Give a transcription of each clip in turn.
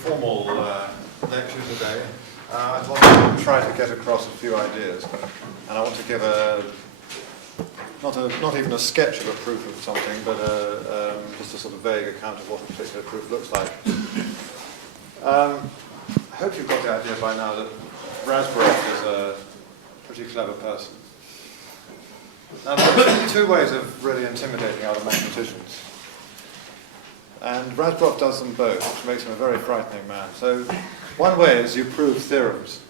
formal lecture today. I want to try to get across a few ideas, and I want to give not even a sketch of a proof of something, but just a sort of vague account of what a particular proof looks like. I hope you've got the idea by now that Rasberov is a pretty clever person. Now, there are two ways of really intimidating other mathematicians. And Rasberov does them both, which makes him a very frightening man. So one way is you prove theorems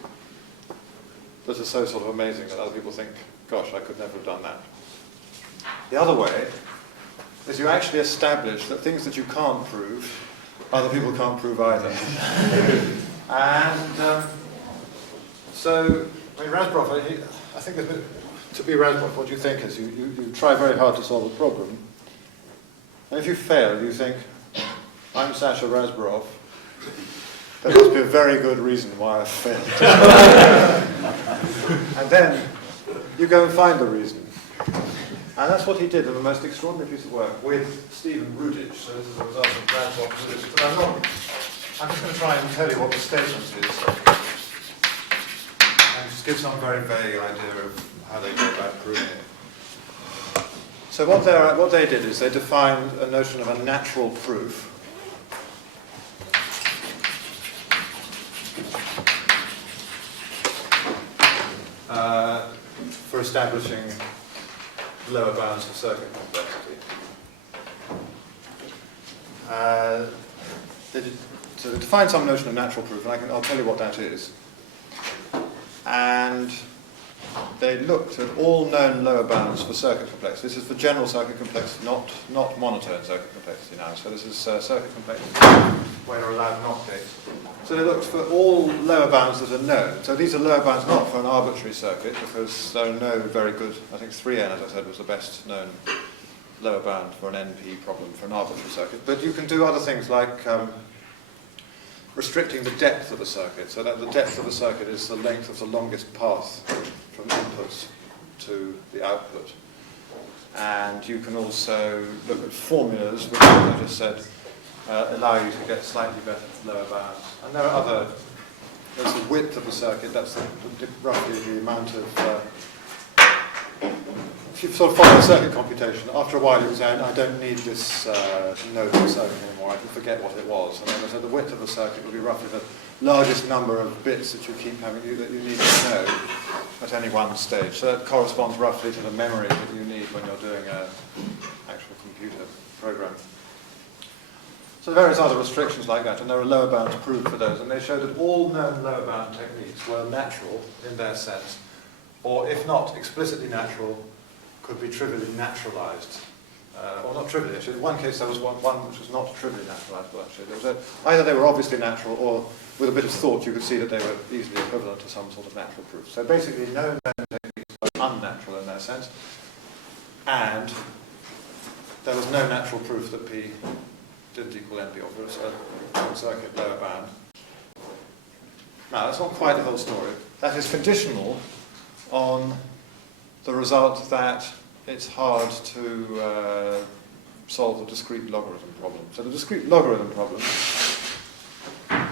that are so sort of amazing that other people think, gosh, I could never have done that. The other way is you actually establish that things that you can't prove, other people can't prove either. And so, I mean, Rasberov, I think to be Rasberov, what you think is you try very hard to solve a problem, and if you fail, you think, I'm Sasha Rasberov. There must be a very good reason why I failed. And then you go and find the reason. And that's what he did in the most extraordinary piece of work with Stephen Rudich. So this is a result of Rasberov and Rudich. But I'm just going to try and tell you what the statement is. And just give some very vague idea of how they go about proving it. So what they did is they defined a notion of a natural proof. For establishing lower bounds for circuit complexity. So they defined some notion of natural proof, and I'll tell you what that is. And they looked at all known lower bounds for circuit complexity. This is for general circuit complexity, not monotone circuit complexity now. So this is circuit complexity where you're allowed NOT gates. So they looked for all lower bounds that are known. So these are lower bounds not for an arbitrary circuit, because there are no very good, I think 3n, as I said, was the best known lower bound for an NP problem for an arbitrary circuit. But you can do other things like restricting the depth of a circuit, so that the depth of a circuit is the length of the longest path from inputs to the output. And you can also look at formulas, which, as I just said, allow you to get slightly better lower bounds. And there are there's the width of the circuit, that's roughly the amount of, if you sort of follow circuit computation, after a while you say, I don't need this node of the circuit anymore, I can forget what it was. And then so the width of the circuit will be roughly the largest number of bits that you keep having, that you need to know at any one stage. So that corresponds roughly to the memory that you need when you're doing an actual computer program. So there are various other restrictions like that, and there are lower bounds proved for those, and they showed that all known lower bound techniques were natural in their sense, or if not explicitly natural, could be trivially naturalized. Or not trivially, actually. In one case there was one which was not trivially naturalized, but actually there was either they were obviously natural, or with a bit of thought you could see that they were easily equivalent to some sort of natural proof. So basically no known techniques were unnatural in their sense, and there was no natural proof that P didn't equal NP, or for a circuit lower bound. Now, that's not quite the whole story. That is conditional on the result that it's hard to solve the discrete logarithm problem. So the discrete logarithm problem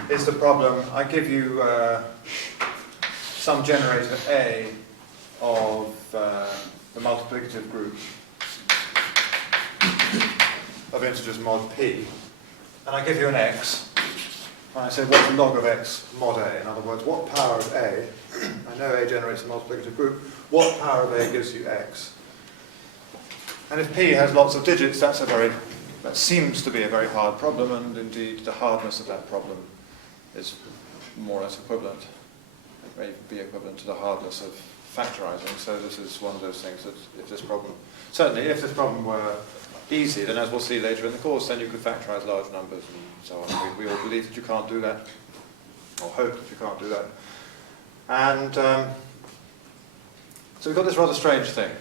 is the problem, I give you some generator A of the multiplicative group of integers mod p, and I give you an x, and I say what's log of x mod a? In other words, what power of a, I know a generates a multiplicative group, what power of a gives you x? And if p has lots of digits, that seems to be a very hard problem, and indeed the hardness of that problem is more or less equivalent. It may be equivalent to the hardness of factorizing, so this is one of those things that if this problem were easy, then as we'll see later in the course, then you could factorize large numbers and so on. We all believe that you can't do that, or hope that you can't do that. And so we've got this rather strange thing.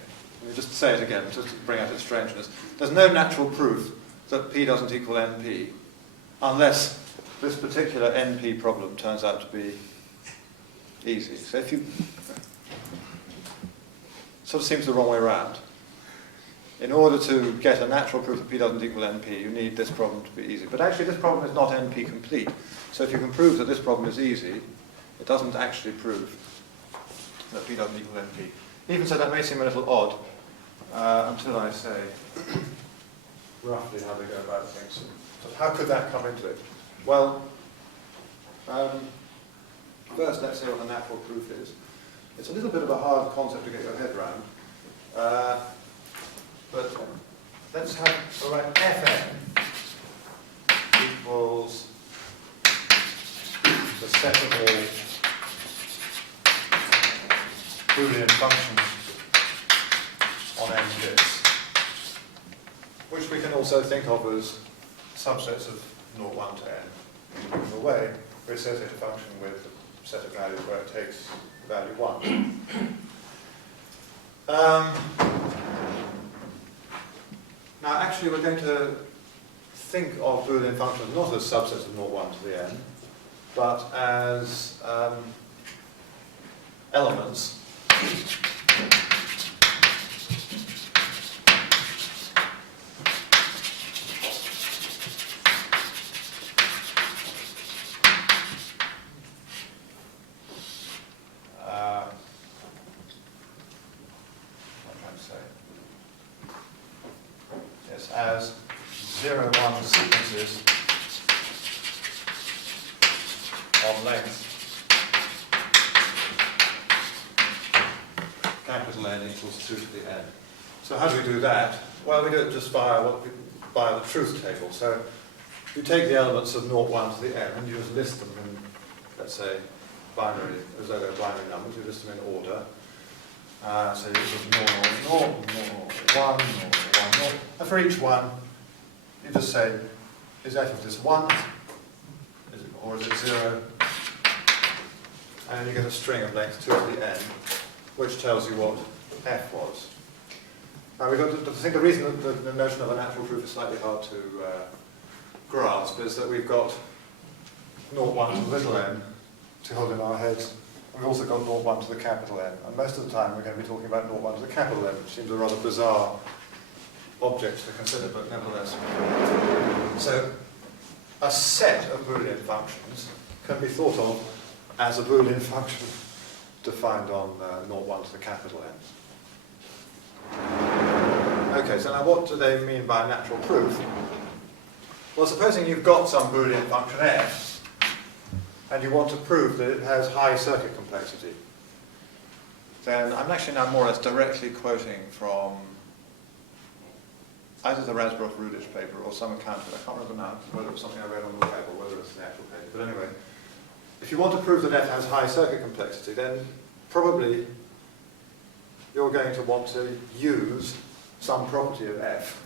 Let me just say it again, just to bring out its strangeness. There's no natural proof that P doesn't equal NP, unless this particular NP problem turns out to be easy. So if you... sort of seems the wrong way around. in order to get a natural proof that P doesn't equal NP, you need this problem to be easy. But actually this problem is not NP complete. So if you can prove that this problem is easy, it doesn't actually prove that P doesn't equal NP. Even so, that may seem a little odd until I say roughly how they go about things. So how could that come into it? Well, first let's say what a natural proof is. It's a little bit of a hard concept to get your head around. But let's have, all right, Fn equals the set of all Boolean functions on n bits, which we can also think of as subsets of 0, 1 to n. In a way, we associate a function with a set of values where it takes value 1. Now, actually, we're going to think of Boolean functions not as subsets of 0, 1 to the n, but as elements as 0, 1 sequences of length capital N equals 2 to the n. So how do we do that? Well, we do it just via the truth table. So you take the elements of 0, 1 to the n and you just list them in, let's say, binary, as though they're binary numbers. You list them in order. So this is 0, 0, 0, 0, 1, 0, 1, 0. And for each one, you just say, is f of this 1, or is it 0? And you get a string of length 2 to the n, which tells you what f was. Now we've got to think the reason that the notion of a natural proof is slightly hard to grasp is that we've got 0, 1 to the little n to hold in our heads. We've also got 0, 1 to the capital N, and most of the time we're going to be talking about 0, 1 to the capital N, which seems a rather bizarre object to consider, but nevertheless. So a set of Boolean functions can be thought of as a Boolean function defined on 0, 1 to the capital N. Okay, so now what do they mean by a natural proof? Well, supposing you've got some Boolean function f, and you want to prove that it has high circuit complexity, then I'm actually now more or less directly quoting from either the Rasbrook-Rudich paper or some account of it. I can't remember now whether it was something I read on the web or whether it's the actual paper. But anyway, if you want to prove that f has high circuit complexity, then probably you're going to want to use some property of f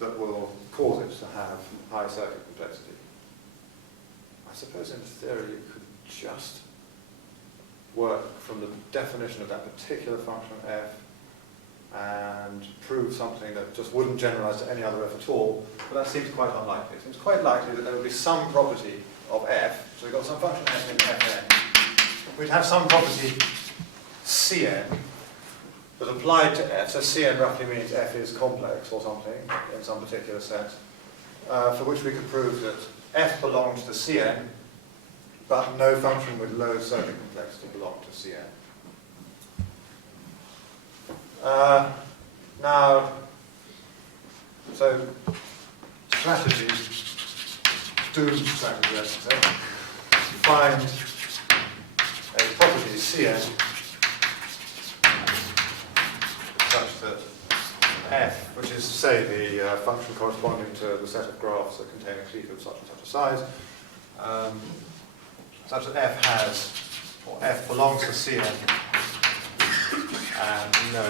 that will cause it to have high circuit complexity. I suppose in theory you could just work from the definition of that particular function f and prove something that just wouldn't generalize to any other f at all, but that seems quite unlikely. It seems quite likely that there would be some property of f, so we've got some function f in fn. We'd have some property cn that applied to f, so cn roughly means f is complex or something in some particular sense, for which we could prove that f belongs to Cn, but no function with low circuit complexity belongs to Cn. Now, so strategies, I should say, find a property Cn such that f, which is, say, the function corresponding to the set of graphs that contain a cleat of such and such a size, such that f has, or f belongs to Cn, and no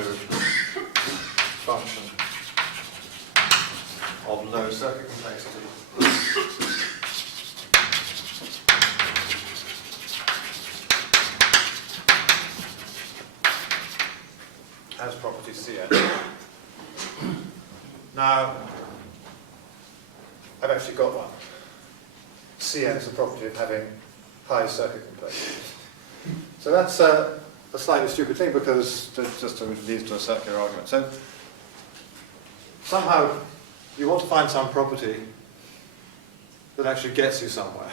function of low circuit complexity has property Cn. Now, I've actually got one. Cn is the property of having high circuit complexity. So that's a slightly stupid thing because it just leads to a circular argument. So somehow you want to find some property that actually gets you somewhere.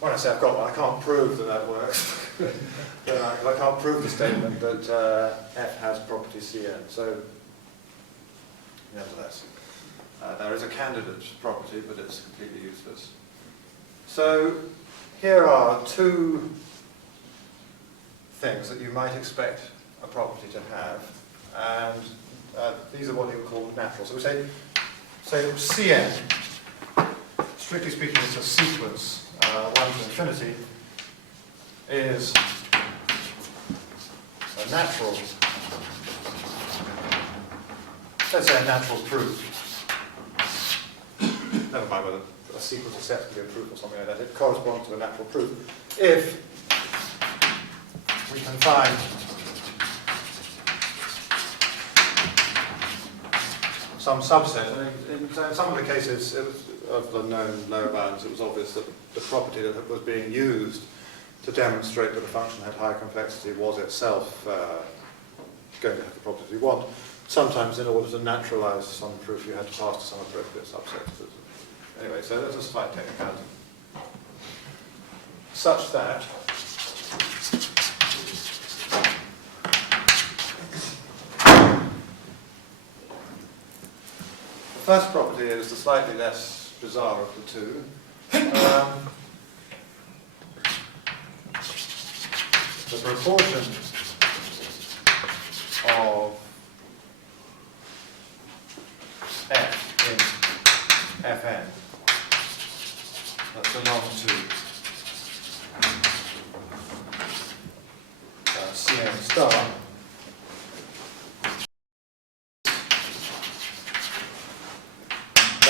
When I say I've got one, I can't prove that that works. I can't prove the statement that f has property Cn. So, nevertheless, there is a candidate property, but it's completely useless. So, here are two things that you might expect a property to have, and these are what you would call natural. So we say Cn, strictly speaking, it's a sequence, 1 to infinity, is a natural, let's say a natural proof. Never mind whether a sequence of sets can be a proof or something like that. It corresponds to a natural proof if we can find some subset. In some of the cases of the known lower bounds, it was obvious that the property that was being used to demonstrate that a function had high complexity was itself going to have the property we want. Sometimes, in order to naturalize some proof, you had to pass to some appropriate subset. Anyway, so that's a slight technicality. Such that the first property is the slightly less bizarre of the two. The proportion of f in Fn that belongs to Cn star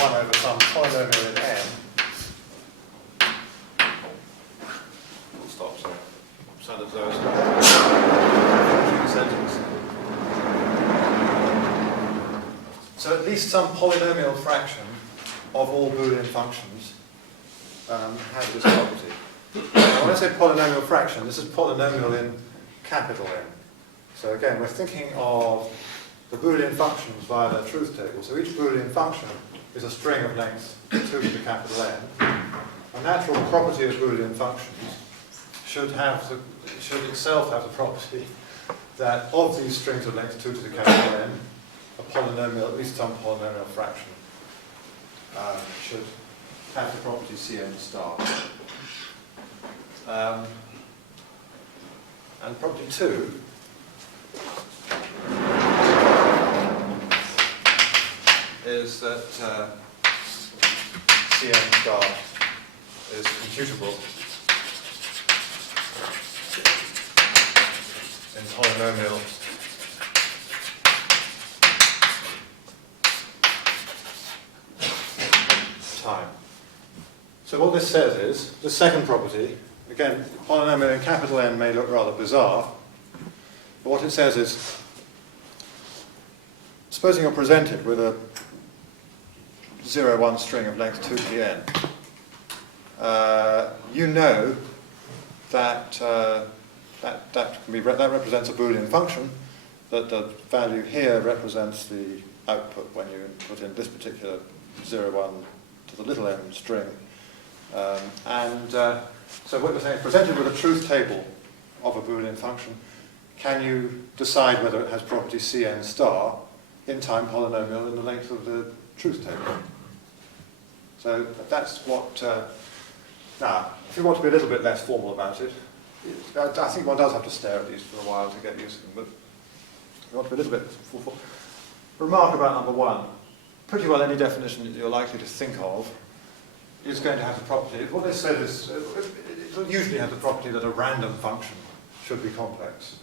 over some polynomial in n. Full stop, so sound as though it's a sentence. So at least some polynomial fraction of all Boolean functions has this property. Now, when I say polynomial fraction, this is polynomial in capital N. So again, we're thinking of the Boolean functions via their truth table. So each Boolean function is a string of length 2 to the capital N. A natural property of Boolean functions should itself have the property that of these strings of length 2 to the capital N, a polynomial, at least some polynomial fraction, should have the property Cn star. And property 2 is that Cn star is computable in polynomial time. So what this says is, the second property, again, polynomial in capital N may look rather bizarre, but what it says is, supposing you're presented with a 0, 1 string of length 2 to the n, you know that that represents a Boolean function, that the value here represents the output when you put in this particular 0, 1 to the little m string. So what we're saying, presented with a truth table of a Boolean function, can you decide whether it has property Cn star in time polynomial in the length of the truth table? So that's what, now, if you want to be a little bit less formal about it, I think one does have to stare at these for a while to get used to them, but if you want to be a little bit formal. Remark about number 1. Pretty well any definition that you're likely to think of is going to have the property. What they said is, it will usually have the property that a random function should be complex.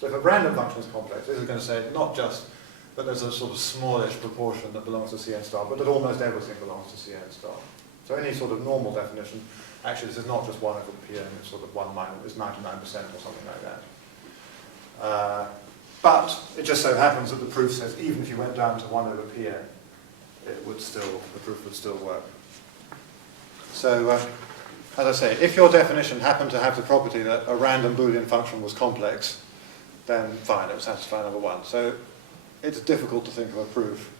So if a random function is complex, this is going to say not just that there's a sort of smallish proportion that belongs to Cn star, but that almost everything belongs to Cn star. So any sort of normal definition, actually this is not just 1 over Pn, it's sort of 1 minus, it's 99% or something like that. But it just so happens that the proof says even if you went down to 1 over Pn, it would still, the proof would still work. So, as I say, if your definition happened to have the property that a random Boolean function was complex, then fine, it will satisfy number one. So it's difficult to think of a proof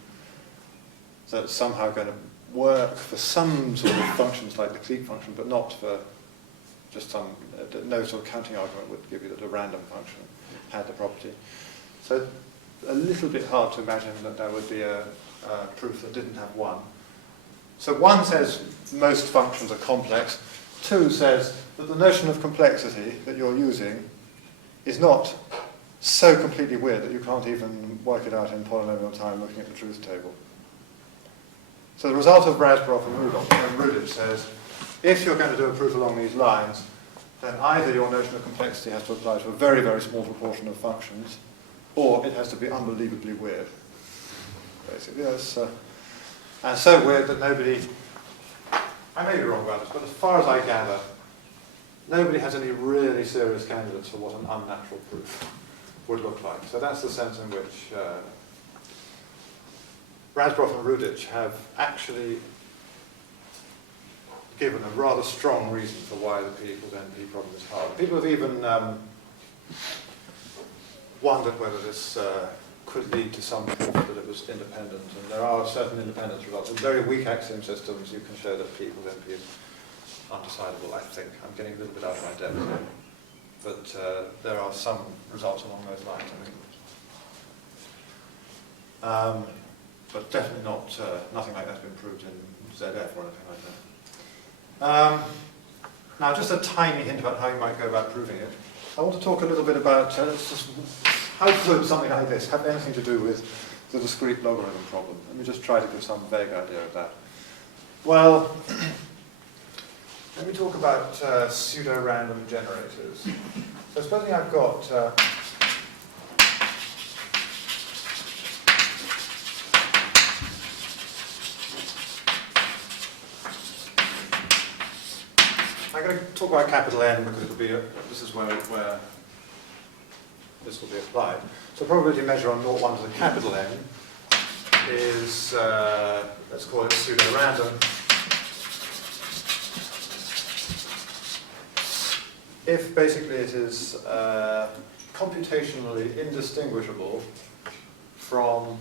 that's somehow going to work for some sort of functions like the clique function, but not for just some, no sort of counting argument would give you that a random function had the property. So a little bit hard to imagine that there would be a proof that didn't have one. So one says most functions are complex. Two says that the notion of complexity that you're using is not so completely weird that you can't even work it out in polynomial time looking at the truth table. So the result of Rasbroff and Rudich says, if you're going to do a proof along these lines, then either your notion of complexity has to apply to a very, very small proportion of functions, or it has to be unbelievably weird. Basically, that's, and so weird that nobody, I may be wrong about this, but as far as I gather, nobody has any really serious candidates for what an unnatural proof would look like. So that's the sense in which Rasbroff and Rudich have actually given a rather strong reason for why the P equals NP problem is hard. People have even wondered whether this could lead to some proof that it was independent, and there are certain independence results. In very weak axiom systems, you can show that P equals NP is undecidable, I think. I'm getting a little bit out of my depth here. But there are some results along those lines, I think. But definitely not, nothing like that's been proved in ZF or anything like that. Now, just a tiny hint about how you might go about proving it. I want to talk a little bit about how could something like this have anything to do with the discrete logarithm problem. Let me just try to give some vague idea of that. Well, let me talk about pseudo-random generators. So supposing I've got I'm going to talk about capital N because it'll be this is where this will be applied. So probability measure on 0, 1 to the capital N is let's call it pseudo-random. If basically it is computationally indistinguishable from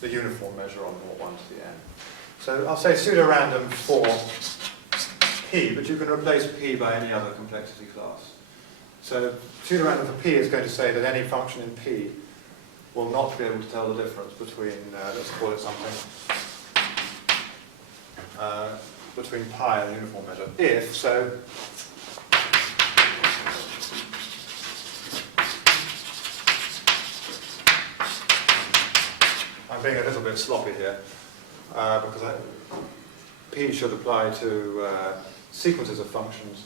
the uniform measure on 0, 1 to the n. So I'll say pseudo-random for P, but you can replace P by any other complexity class. So pseudo-random for P is going to say that any function in P will not be able to tell the difference between, let's call it something, between pi and the uniform measure. If, so I'm being a little bit sloppy here, because P should apply to sequences of functions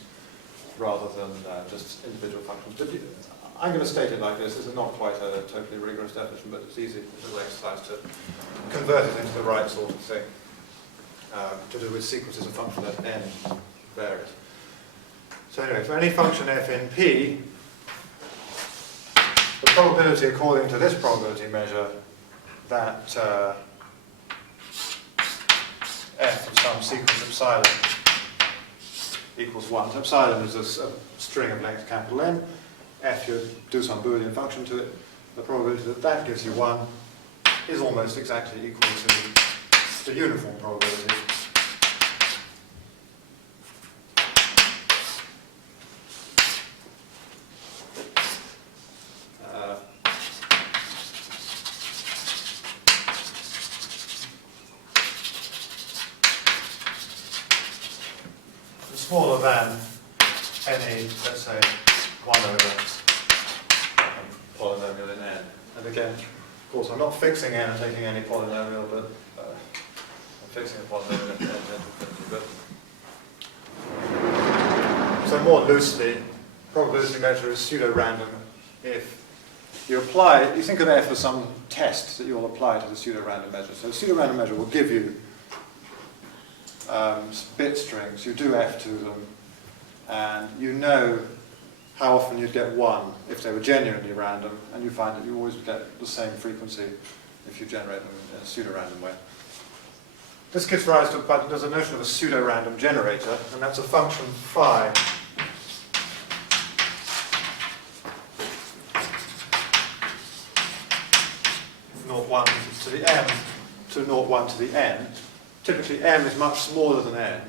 rather than just individual functions. But I'm going to state it like this. This is not quite a totally rigorous definition, but it's easy, a little exercise to convert it into the right sort of thing. To do with sequences of functions that n varies. So anyway, for any function f in P, the probability according to this probability measure that f of some sequence epsilon equals 1. So epsilon is a string of length capital N. F, you do some Boolean function to it. The probability that that gives you 1 is almost exactly equal to the uniform probability. Smaller than any, let's say, 1 over polynomial in n. And again, of course, I'm not fixing n and taking any polynomial, but I'm fixing a polynomial at n to infinity. But so more loosely, probability measure is pseudo-random if you apply, you think of f as some test that you'll apply to the pseudo-random measure. So the pseudo-random measure will give you bit strings, you do f to them, and you know how often you'd get 1 if they were genuinely random, and you find that you always get the same frequency if you generate them in a pseudo-random way. This gives rise to, but there's a notion of a pseudo-random generator, and that's a function phi 1 to the m to 0, 1 to the n. Typically m is much smaller than n,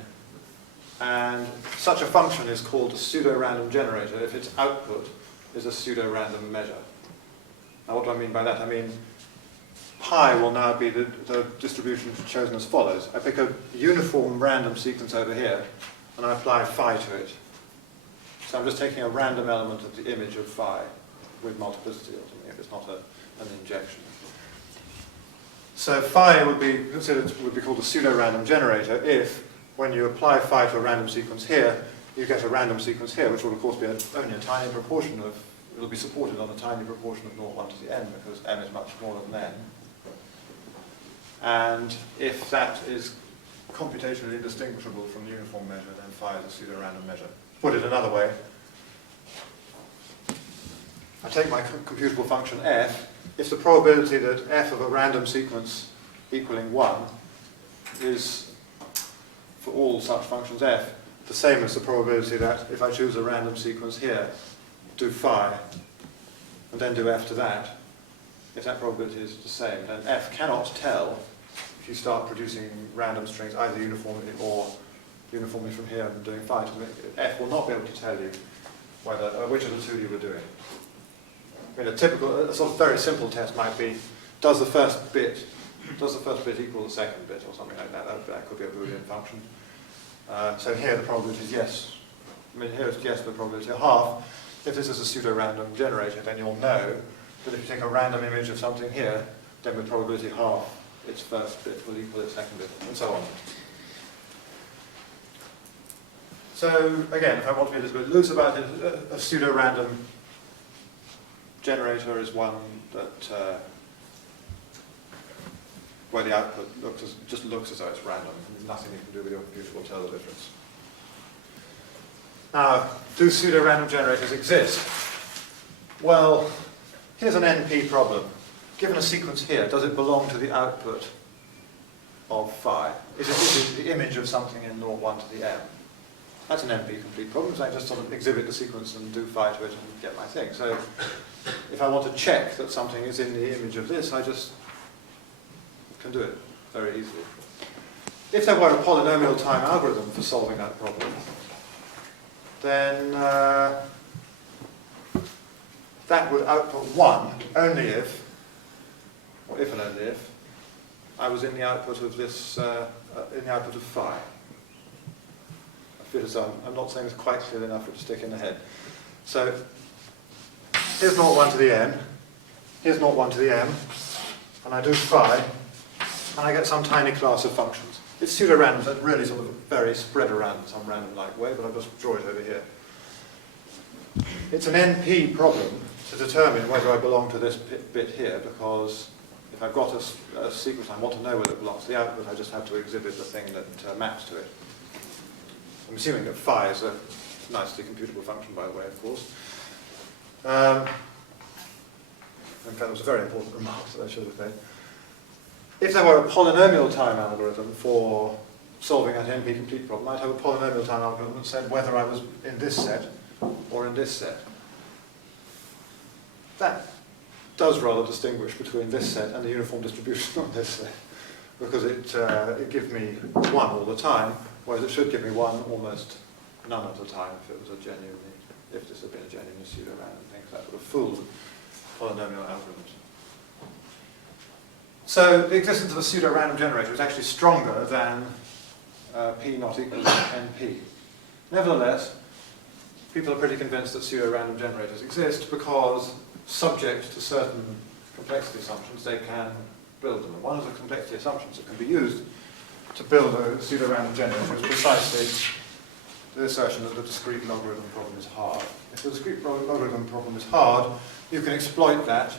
and such a function is called a pseudo-random generator if its output is a pseudo-random measure. Now what do I mean by that? I mean pi will now be the distribution chosen as follows. I pick a uniform random sequence over here, and I apply phi to it. So I'm just taking a random element of the image of phi with multiplicity or something, if it's not an injection. So phi would be called a pseudo-random generator if, when you apply phi to a random sequence here, you get a random sequence here, which will of course be only a tiny proportion of, it'll be supported on a tiny proportion of 0, 1 to the n, because m is much smaller than n. And if that is computationally indistinguishable from the uniform measure, then phi is a pseudo-random measure. Put it another way, I take my computable function f. If the probability that f of a random sequence equaling 1 is, for all such functions f, the same as the probability that if I choose a random sequence here, do phi, and then do f to that, if that probability is the same, then f cannot tell, if you start producing random strings either uniformly or uniformly from here and doing phi, f will not be able to tell you whether which of the two you were doing. I mean, a sort of very simple test might be, does the first bit equal the second bit, or something like that? That could be a Boolean function. So here the probability is yes. I mean, here it's yes, the probability of half. If this is a pseudo-random generator, then you'll know that if you take a random image of something here, then with probability half, its first bit will equal its second bit, and so on. So again, if I want to be a little bit loose about it, a pseudo-random generator is one that where the output just looks as though it's random. There's nothing you can do with your computer will tell the difference. Now, do pseudo-random generators exist? Well, here's an NP problem. Given a sequence here, does it belong to the output of phi? Is it the image of something in 0, 1 to the m? That's an NP complete problem, so I just sort of exhibit the sequence and do phi to it and get my thing. So if I want to check that something is in the image of this, I just can do it very easily. If there were a polynomial time algorithm for solving that problem, then that would output 1 only if, or if and only if, I was in the output of this, in the output of phi. I feel as though I'm not saying this quite clearly enough for it to stick in the head. So here's 0, 1 to the n, here's 0, 1 to the m, and I do phi, and I get some tiny class of functions. It's pseudo-random, so it's really sort of very spread around in some random-like way, but I'll just draw it over here. It's an NP problem to determine whether I belong to this bit here, because if I've got a sequence I want to know whether it belongs to the output, I just have to exhibit the thing that maps to it. I'm assuming that phi is a nicely computable function, by the way, of course. In fact, it was a very important remark that I should have made. If there were a polynomial time algorithm for solving that NP complete problem, I'd have a polynomial time algorithm that said whether I was in this set or in this set. That does rather distinguish between this set and the uniform distribution on this set, because it gives me 1 all the time, whereas it should give me 1 almost none of the time if this had been a genuine pseudo-random thing. That would have fooled polynomial algorithms. So the existence of a pseudo-random generator is actually stronger than p not equal to np. Nevertheless, people are pretty convinced that pseudo-random generators exist because, subject to certain complexity assumptions, they can build them. And one of the complexity assumptions that can be used to build a pseudo-random generator is precisely the assertion that the discrete logarithm problem is hard. If the discrete logarithm problem is hard, you can exploit that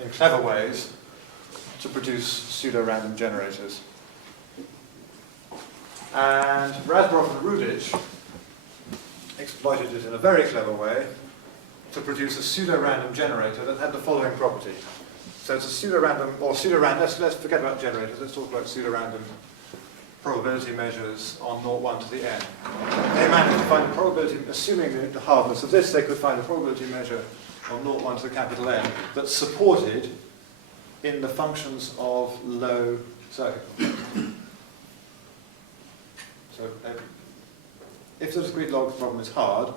in clever ways to produce pseudo-random generators. And Razborov and Rudich exploited it in a very clever way to produce a pseudo-random generator that had the following property. So it's a pseudo-random, or pseudo-random, let's forget about generators, let's talk about pseudo-random probability measures on 0, 1 to the n. They managed to find a probability, assuming the hardness of this, they could find a probability measure on 0, 1 to the capital N that supported in the functions of low circuit complexity. So if the discrete log problem is hard,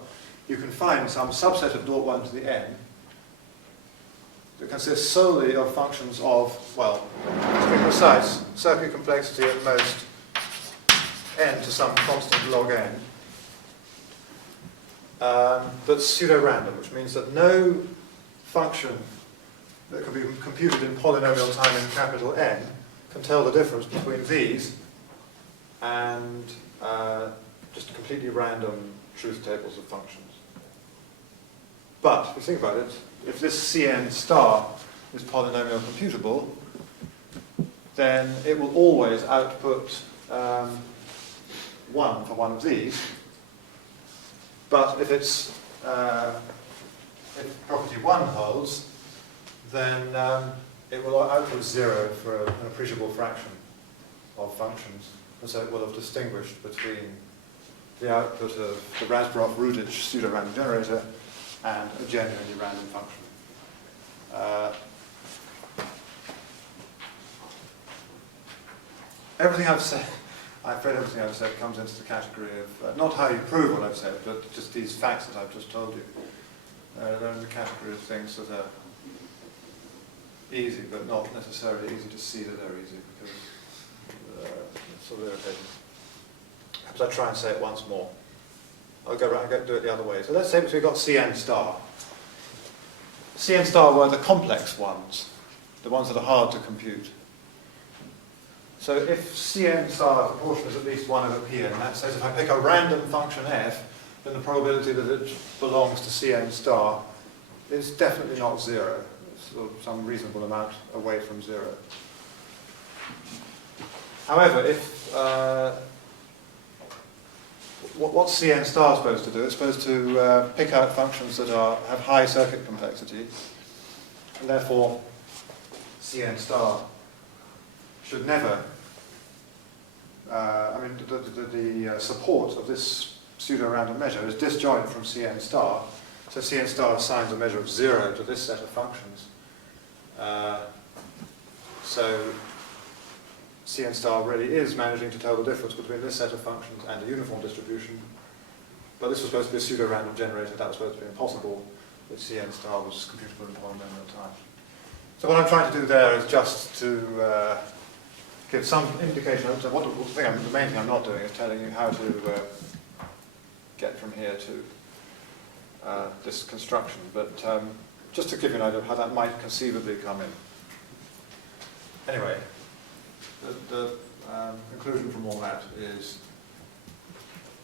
you can find some subset of 0.1 to the n that consists solely of functions of, well, to be precise, circuit complexity at most n to some constant log n, that's pseudo-random, which means that no function that can be computed in polynomial time in capital N can tell the difference between these and just completely random truth tables of functions. But if you think about it, if this Cn star is polynomial computable, then it will always output 1 for one of these. But if it's if property 1 holds, then it will output 0 for an appreciable fraction of functions. And so it will have distinguished between the output of the Rasbroff-Rudich pseudo-random generator and a genuinely random function. Everything I've said, I'm afraid everything I've said comes into the category of not how you prove what I've said, but just these facts that I've just told you. They're in the category of things that are easy, but not necessarily easy to see that they're easy, because it's sort of irritating. Perhaps I try and say it once more. I'll go do it the other way. So let's say we've got Cn star. Cn star were the complex ones, the ones that are hard to compute. So if Cn star proportion is at least 1 over Pn, that says if I pick a random function f, then the probability that it belongs to Cn star is definitely not 0. It's sort of some reasonable amount away from 0. However, if what's Cn star supposed to do? It's supposed to pick out functions that have high circuit complexity, and therefore Cn star should never, the support of this pseudo-random measure is disjoint from Cn star, so Cn star assigns a measure of 0 to this set of functions. So Cn star really is managing to tell the difference between this set of functions and a uniform distribution, but this was supposed to be a pseudo-random generator, that was supposed to be impossible, but Cn star was computable in polynomial time. So what I'm trying to do there is just to give some indication. So the main thing I'm not doing is telling you how to get from here to this construction, but just to give you an idea of how that might conceivably come in. Anyway, the conclusion from all that is,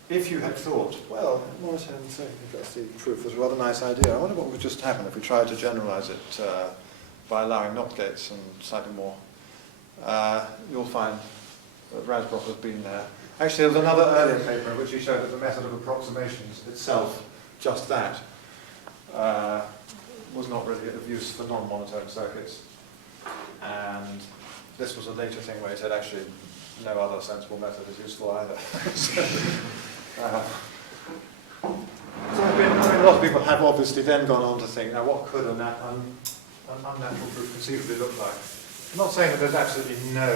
if you had thought, well, monotone thing, that's the proof, was a rather nice idea. I wonder what would just happen if we tried to generalize it by allowing NOT gates and slightly more. You'll find that Rasbroff has been there. Actually, there was another earlier paper in which he showed that the method of approximations itself, just that, was not really of use for non-monotone circuits. And this was a later thing where he said, actually, no other sensible method is useful either. A lot of people have obviously then gone on to think, now what could an unnatural proof conceivably look like? I'm not saying that there's absolutely no.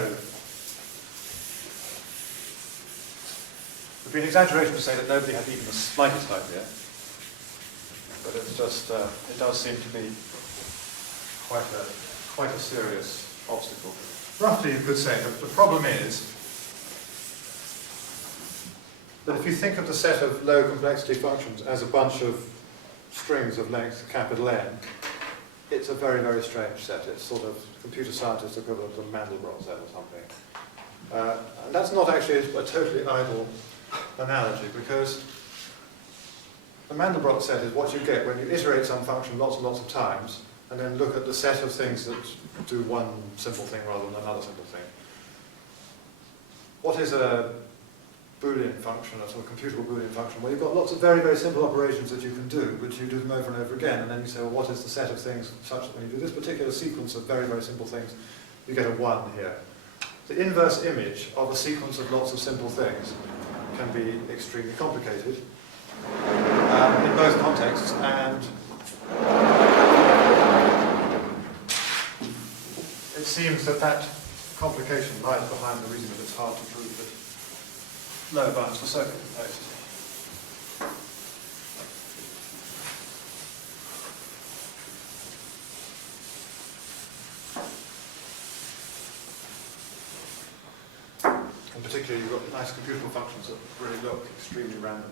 It would be an exaggeration to say that nobody had even the slightest idea, but it's just, it does seem to be quite a serious obstacle. Roughly, you could say that the problem is that if you think of the set of low complexity functions as a bunch of strings of length capital N, it's a very, very strange set. It's sort of computer scientist equivalent to a Mandelbrot set or something. And that's not actually a totally idle analogy, because the Mandelbrot set is what you get when you iterate some function lots and lots of times, and then look at the set of things that do one simple thing rather than another simple thing. What is a Boolean function, a sort of computable Boolean function? Well, you've got lots of very, very simple operations that you can do, but you do them over and over again, and then you say, well, what is the set of things such that when you do this particular sequence of very, very simple things, you get a 1 here. The inverse image of a sequence of lots of simple things can be extremely complicated in both contexts, and it seems that that complication lies behind the reason that it's hard to prove that low bounds for circuit complexity. And particularly, you've got nice computable functions that really look extremely random.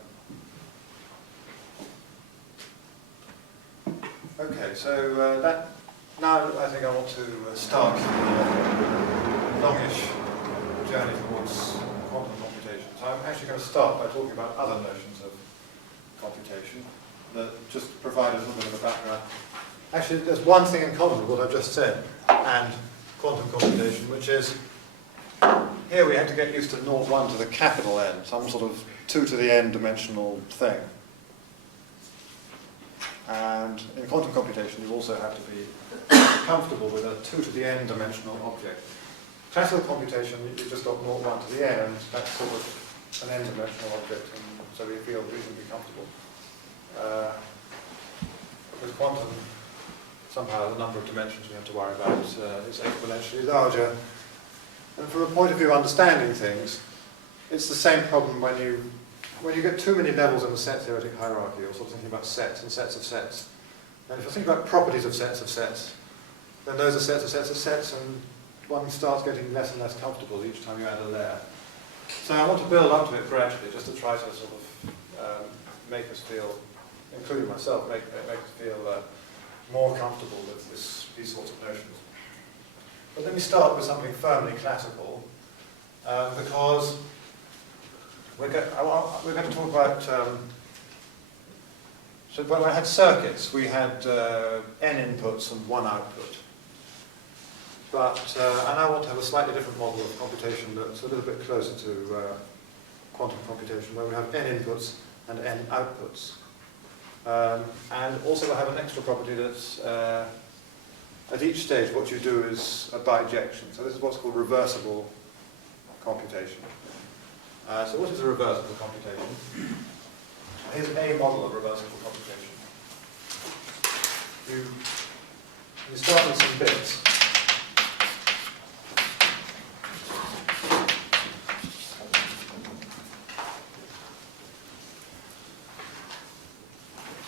Okay, so now I think I want to start the longish journey towards quantum computation. So I'm actually going to start by talking about other notions of computation that just provide a little bit of a background. Actually, there's one thing in common with what I've just said and quantum computation, which is here we have to get used to 0, 1 to the capital N, some sort of 2 to the n dimensional thing. And in quantum computation, you also have to be comfortable with a 2 to the n dimensional object. Classical computation, you've just got 0, 1 to the n, and that's sort of an n dimensional object, and so we feel reasonably comfortable. With quantum, somehow the number of dimensions we have to worry about is exponentially larger. And from a point of view of understanding things, it's the same problem when you get too many levels in the set theoretic hierarchy, or sort of thinking about sets and sets of sets. And if you think about properties of sets, then those are sets of sets of sets, and one starts getting less and less comfortable each time you add a layer. So I want to build up to it gradually, just to try to sort of make us feel, including myself, make us feel more comfortable with these sorts of notions. But let me start with something firmly classical, because we're going to talk about, so when I had circuits, we had n inputs and 1 output. But I now want to have a slightly different model of computation that's a little bit closer to quantum computation, where we have n inputs and n outputs. And also I have an extra property that's, at each stage what you do is a bijection. So this is what's called reversible computation. So what is a reversible computation? Here's a model of reversible computation. You start with some bits.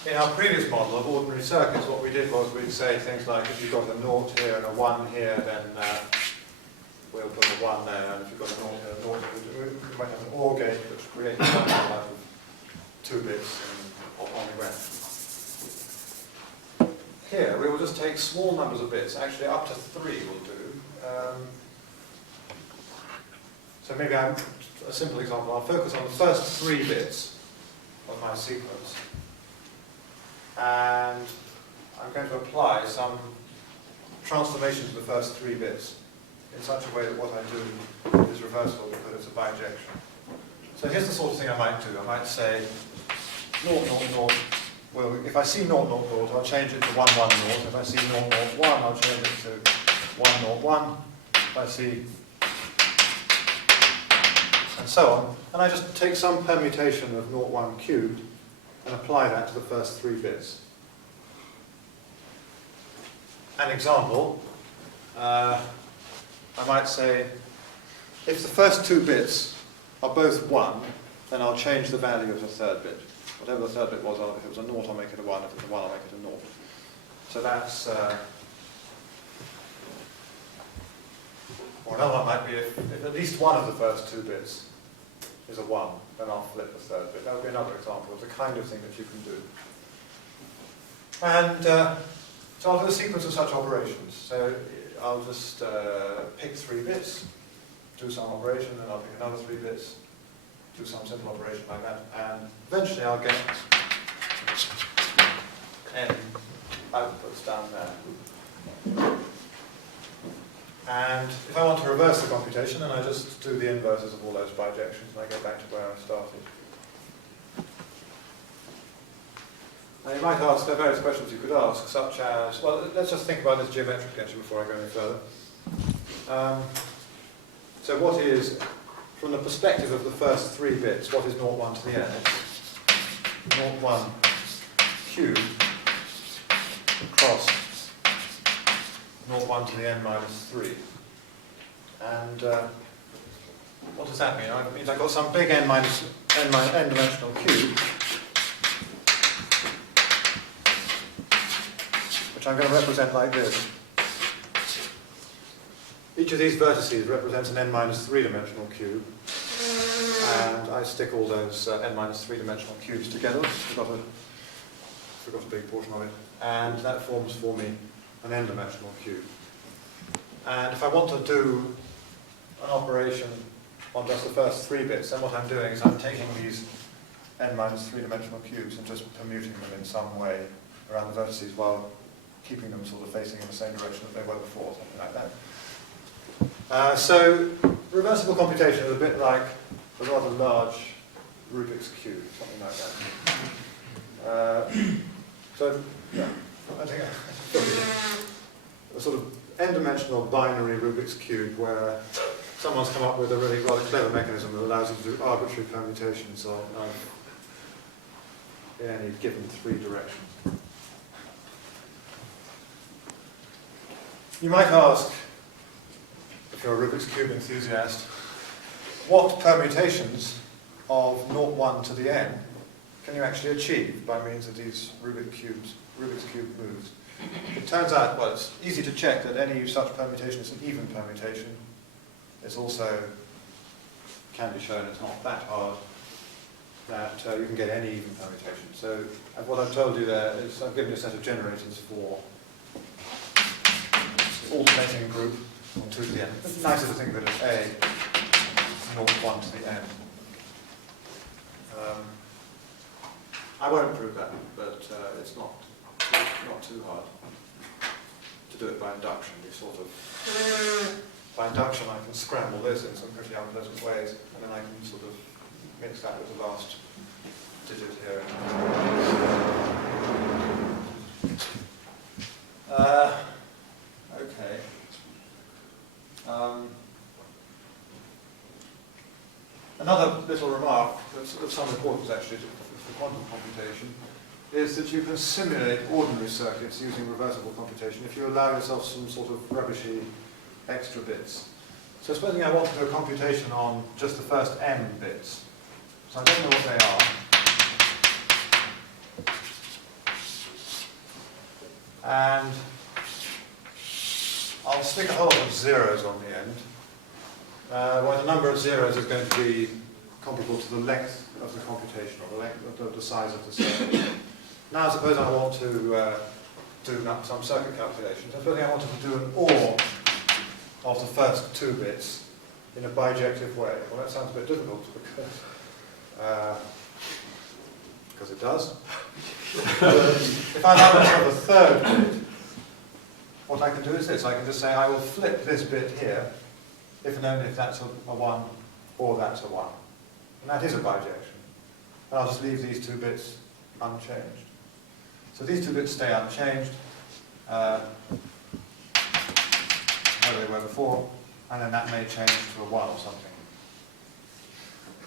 In our previous model of ordinary circuits, what we did was we'd say things like, if you've got a 0 here and a 1 here, then we'll put a 1 there, and if you've got a 0 here and a 0 here, we might have an OR gate which creates 1 out of 2 bits on the ground. Here, we will just take small numbers of bits, actually up to 3 will do. So maybe a simple example, I'll focus on the first 3 bits of my sequence. And I'm going to apply some transformation to the first 3 bits in such a way that what I do is reversible because it's a bijection. So here's the sort of thing I might do. I might say 0, 0, 0. Well, if I see 0, 0, 0, I'll change it to 1, 1, 0. If I see 0, 0, 1, I'll change it to 1, 0, 1. If I see... and so on. And I just take some permutation of 0, 1 cubed and apply that to the first 3 bits. An example, I might say, if the first 2 bits are both 1, then I'll change the value of the third bit. Whatever the third bit was, if it was a 0, I'll make it a 1. If it's a 1, I'll make it a 0. So that's... or another one might be if at least one of the first 2 bits is a 1, then I'll flip the third bit. That would be another example of the kind of thing that you can do. And so I'll do a sequence of such operations. So I'll just pick 3 bits, do some operation, then I'll pick another 3 bits, do some simple operation like that, and eventually I'll get n outputs down there. And if I want to reverse the computation, then I just do the inverses of all those bijections and I go back to where I started. Now you might ask, there are various questions you could ask, such as, well, let's just think about this geometrically actually before I go any further. So what is, from the perspective of the first 3 bits, what is 0, 1 to the n? It's 0, 1 cubed cross 0.1 to the n minus 3. And what does that mean? It means I've got some big n dimensional cube, which I'm going to represent like this. Each of these vertices represents an n minus 3 dimensional cube, and I stick all those n minus 3 dimensional cubes together. Forgot a big portion of it, and that forms for me an n dimensional cube. And if I want to do an operation on just the first 3 bits, then what I'm doing is I'm taking these n minus 3 dimensional cubes and just permuting them in some way around the vertices while keeping them sort of facing in the same direction that they were before, something like that. So reversible computation is a bit like a rather large Rubik's Cube, something like that. So, yeah, I think a sort of n-dimensional binary Rubik's Cube where someone's come up with a really rather clever mechanism that allows you to do arbitrary permutations in any given 3 directions. You might ask, if you're a Rubik's Cube enthusiast, what permutations of 0.1 to the n can you actually achieve by means of these Rubik's Cube moves? It turns out, well, it's easy to check that any such permutation is an even permutation. It's also, can be shown, it's not that hard, that you can get any even permutation. So what I've told you there is I've given you a set of generators for alternating group on 2 to the n. It's nicer to think of it as A, 0.1 to the n. I won't prove that, but it's not too hard to do it by induction. By induction I can scramble this in some pretty unpleasant ways, and then I can sort of mix that with the last digit here. Okay. Another little remark that's of some importance actually for quantum computation is that you can simulate ordinary circuits using reversible computation if you allow yourself some sort of rubbishy extra bits. So supposing I want to do a computation on just the first m bits. So I don't know what they are. And I'll stick a whole lot of zeros on the end, where the number of zeros is going to be comparable to the length of the computation, or the length of the size of the circuit. Now suppose I want to do some circuit calculations. Supposing I wanted to do an OR of the first 2 bits in a bijective way. Well, that sounds a bit difficult because it does. If I now have a 3rd bit, what I can do is this. I can just say I will flip this bit here if and only if that's a 1 or that's a 1. And that is a bijection. And I'll just leave these 2 bits unchanged. So these 2 bits stay unchanged, where they were before, and then that may change to a 1 or something.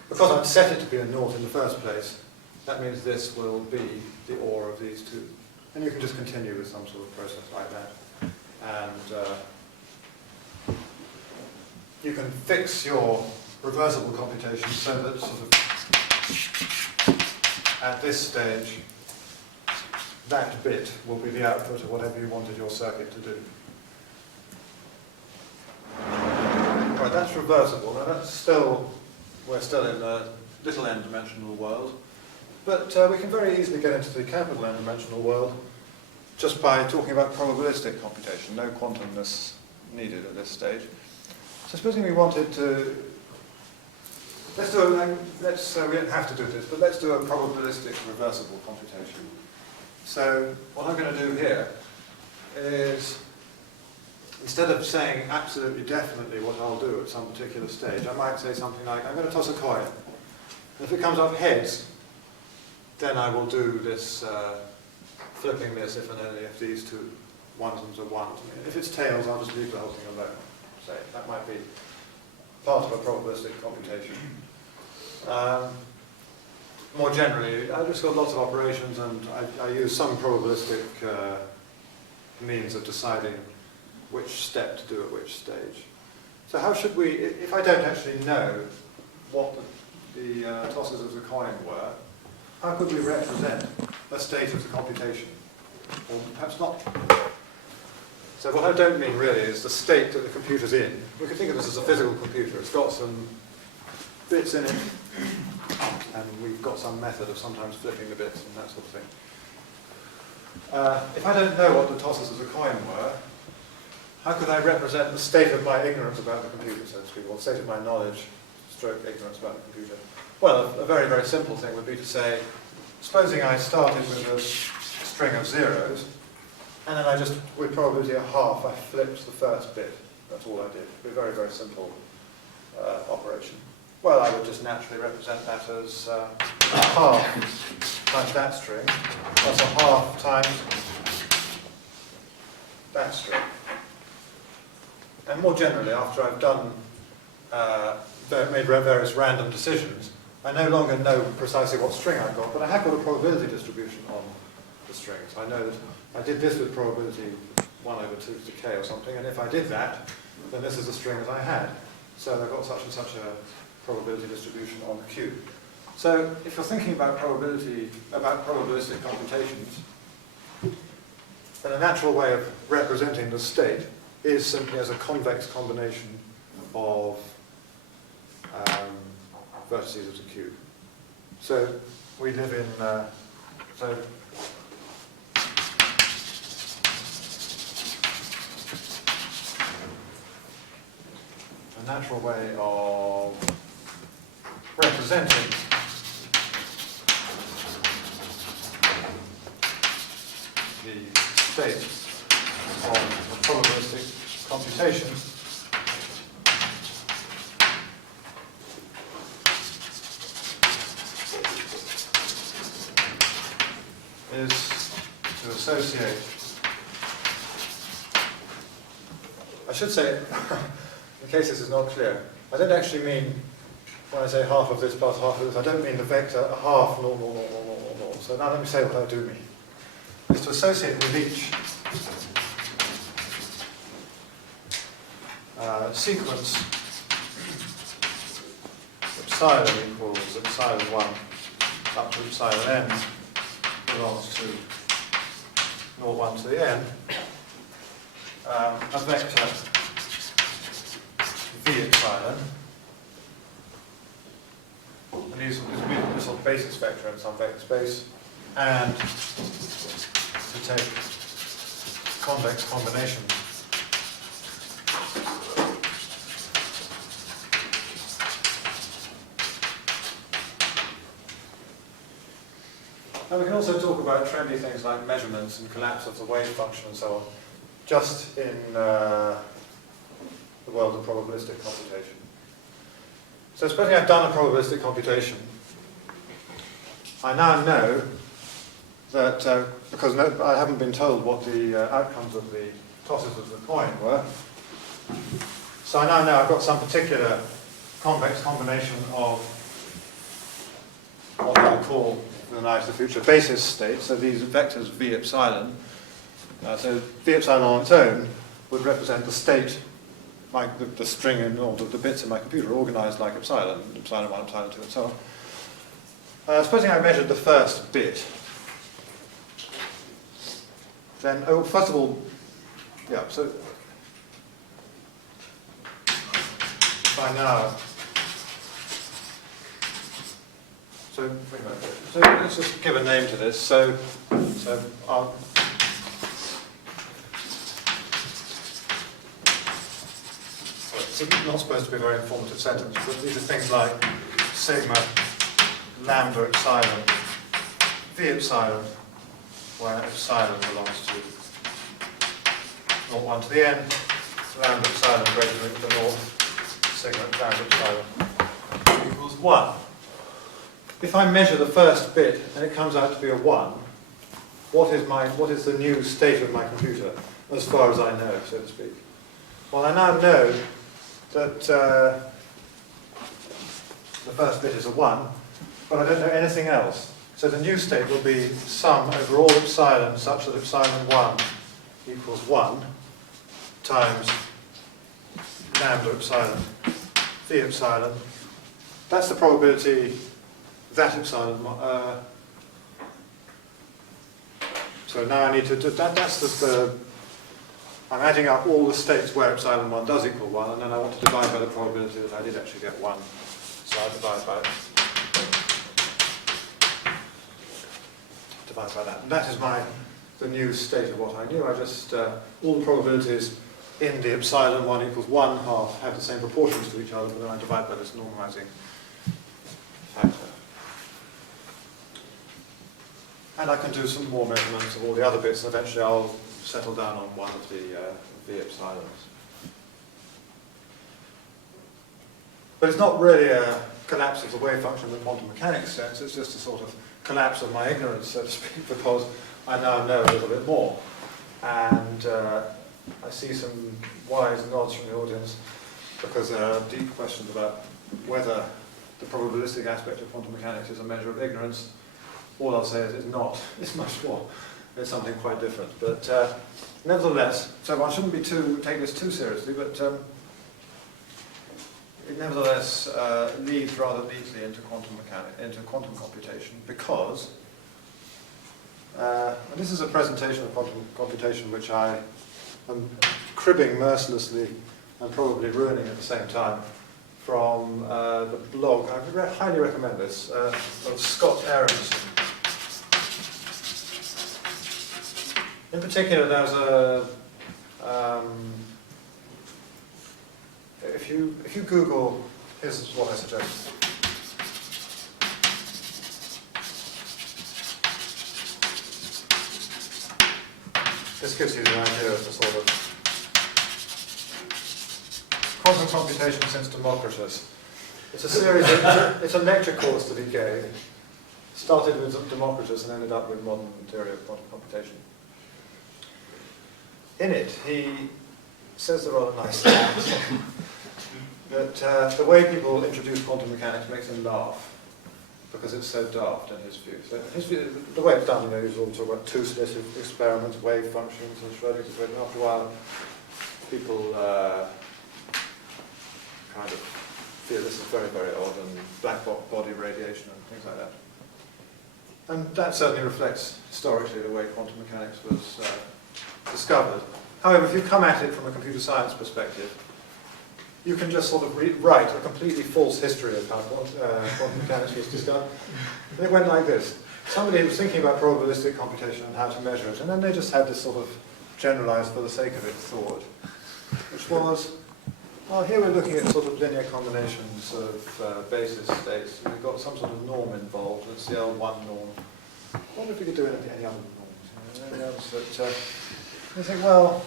Because I've set it to be a 0 in the first place, that means this will be the OR of these 2. And you can just continue with some sort of process like that. And you can fix your reversible computation so that sort of at this stage that bit will be the output of whatever you wanted your circuit to do. Right, that's reversible. Now we're still in a little n-dimensional world, but we can very easily get into the capital n-dimensional world just by talking about probabilistic computation. No quantumness needed at this stage. So supposing we wanted to, we don't have to do this, but let's do a probabilistic reversible computation. So what I'm going to do here is, instead of saying absolutely definitely what I'll do at some particular stage, I might say something like, I'm going to toss a coin. And if it comes up heads, then I will do this, flipping this if and only if these 2 ones are 1s. If it's tails, I'll just leave the whole thing alone. So that might be part of a probabilistic computation. More generally, I've just got lots of operations, and I use some probabilistic means of deciding which step to do at which stage. So how should we, if I don't actually know what the tosses of the coin were, how could we represent the state of the computation? Or perhaps not. So what I don't mean really is the state that the computer's in. We can think of this as a physical computer. It's got some bits in it, and we've got some method of sometimes flipping the bits and that sort of thing. If I don't know what the tosses of the coin were, how could I represent the state of my ignorance about the computer, so to speak, or the state of my knowledge, stroke ignorance about the computer? Well, a very, very simple thing would be to say, supposing I started with a string of zeros, and then I just, with probability of half, I flipped the first bit. That's all I did. It would be a very, very simple operation. Well, I would just naturally represent that as half times that string, plus a half times that string. And more generally, after I've done, made various random decisions, I no longer know precisely what string I've got, but I have got a probability distribution on the strings. I know that I did this with probability 1 over 2 to the k or something, and if I did that, then this is the string that I had. So I've got such and such a probability distribution on the cube. So if you're thinking about probabilistic computations, then a natural way of representing the state is simply as a convex combination of vertices of the cube. So we live in, a natural way of representing the state of probabilistic computation is to associate, I should say, in case this is not clear, I don't actually mean, when I say half of this plus half of this, I don't mean the vector half, nor. So now let me say what I do mean. It's to associate with each sequence epsilon equals epsilon 1 up to epsilon n belongs to 0, 1 to the n, a vector v epsilon, and this will be this sort of basis vector in some vector space, and to take convex combination and we can also talk about trendy things like measurements and collapse of the wave function and so on, just in the world of probabilistic computation. So supposing I've done a probabilistic computation, I now know that, because I haven't been told what the outcomes of the tosses of the coin were, so I now know I've got some particular convex combination of what we'll call, in the nice future, basis states. So these vectors v epsilon, so v epsilon on its own would represent the state, like the string and all the bits in my computer are organized like epsilon 1, epsilon 2, and so on. Supposing I measured the first bit, then, first of all, yeah, so if I now, so wait a minute, so let's just give a name to this. So I'll, it's not supposed to be a very informative sentence, but these are things like sigma lambda epsilon v epsilon, where epsilon belongs to 0, 1 to the n, lambda epsilon greater than equal to 0, sigma lambda epsilon equals 1. If I measure the first bit and it comes out to be a 1, what is the new state of my computer, as far as I know, so to speak? Well, I now know that the first bit is a 1, but I don't know anything else. So the new state will be sum over all epsilon such that epsilon 1 equals 1. times lambda epsilon v epsilon. That's the probability that epsilon. So now I need to do that. That's just the. I'm adding up all the states where epsilon 1 does equal 1, and then I want to divide by the probability that I did actually get 1. So I divide by that. And that is the new state of what I knew. I just, all the probabilities in the epsilon 1 equals 1 half have the same proportions to each other, but then I divide by this normalizing factor. And I can do some more measurements of all the other bits, and eventually I'll settle down on one of the v epsilons. But it's not really a collapse of the wave function in the quantum mechanics sense, it's just a sort of collapse of my ignorance, so to speak, because I now know a little bit more. And I see some wise nods from the audience, because there are deep questions about whether the probabilistic aspect of quantum mechanics is a measure of ignorance. All I'll say is it's not. It's much more. It's something quite different. But nevertheless, so one shouldn't take this too seriously, but it nevertheless leads rather neatly into quantum computation, because and this is a presentation of quantum computation which I am cribbing mercilessly and probably ruining at the same time from the blog. I highly recommend this, of Scott Aronson. In particular, there's a if you Google, here's what I suggest. This gives you the idea of the sort of quantum computation since Democritus. It's a series. It's a lecture course that he gave. Started with Democritus and ended up with modern theory of quantum computation. In it, he says the rather nice things that the way people introduce quantum mechanics makes him laugh because it's so daft in his view. So his view, the way it's done, you all talk about two-slit experiments, wave functions, and Schrödinger's equation. After a while, people kind of feel this is very, very odd, and black body radiation and things like that. And that certainly reflects historically the way quantum mechanics was discovered. However, if you come at it from a computer science perspective, you can just sort of write a completely false history of how quantum mechanics was discovered. And it went like this. Somebody was thinking about probabilistic computation and how to measure it, and then they just had this sort of generalized for the sake of it thought, which was, well, here we're looking at sort of linear combinations of basis states, and we've got some sort of norm involved. It's the L1 norm. I wonder if we could do any other norms. Any others that, you think, well,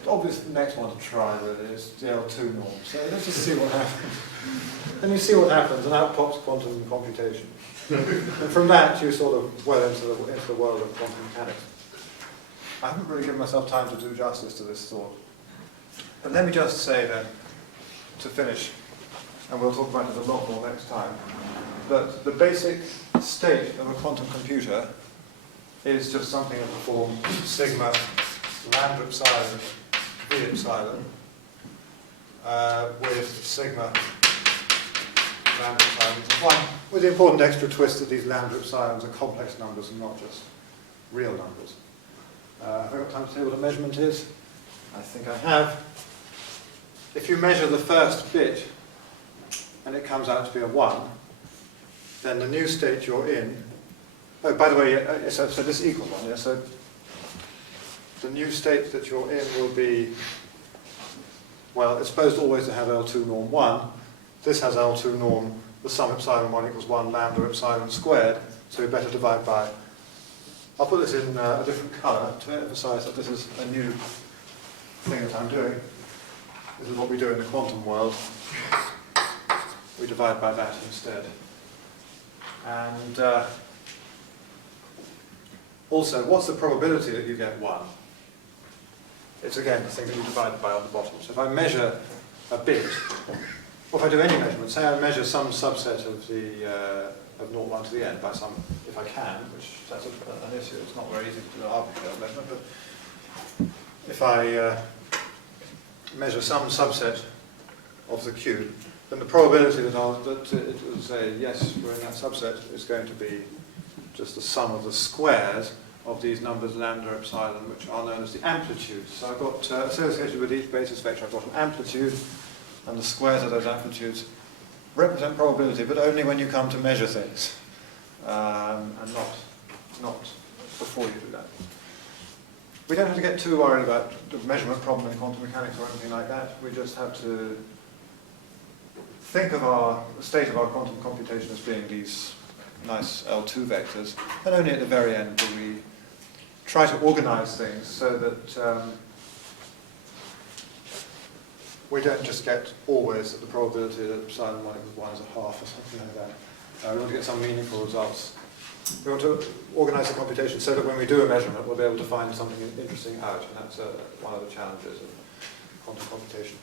it's obvious the next one to try with is the L2 norm. So let's just see what happens. And you see what happens, and out pops quantum computation. And from that, you sort of well into the world of quantum mechanics. I haven't really given myself time to do justice to this thought. But let me just say then, to finish, and we'll talk about it a lot more next time, that the basic state of a quantum computer is just something of the form sigma lambda epsilon v epsilon with sigma lambda epsilon 1, with the important extra twist that these lambda epsilons are complex numbers and not just real numbers. Have I got time to say what a measurement is? I think I have. If you measure the first bit and it comes out to be a 1, then the new state you're in. Oh, by the way, so this equals 1, yeah? So the new state that you're in will be, well, it's supposed always to have L2 norm 1. This has L2 norm, the sum epsilon 1 equals 1 lambda epsilon squared, so we better divide by. I'll put this in a different colour to emphasize that this is a new thing that I'm doing. This is what we do in the quantum world. We divide by that instead. And also, what's the probability that you get 1? It's again the thing that you divide by on the bottom. So if I measure a bit, or if I do any measurement, say I measure some subset of the of 0, 1 to the n by some, if I can, which that's an issue. It's not very easy to do an arbitrary measurement, but if I measure some subset of the cube, then the probability that it will say, yes, we're in that subset, is going to be just the sum of the squares of these numbers lambda, epsilon, which are known as the amplitudes. So I've got, associated with each basis vector, I've got an amplitude, and the squares of those amplitudes represent probability, but only when you come to measure things, and not before you do that. We don't have to get too worried about the measurement problem in quantum mechanics or anything like that. We just have to think of the state of our quantum computation as being these nice L2 vectors, and only at the very end do we try to organize things so that we don't just get always the probability that epsilon 1 equals 1 is a half or something like that. We want to get some meaningful results. We want to organize the computation so that when we do a measurement, we'll be able to find something interesting out, and that's one of the challenges of quantum computation.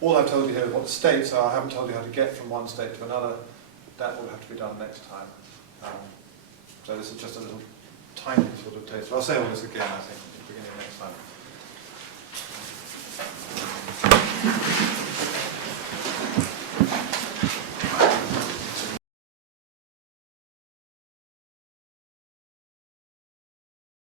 All I've told you here is what the states are. I haven't told you how to get from one state to another. That will have to be done next time. So this is just a little tiny sort of taste. I'll say all this again, I think, at the beginning of next time.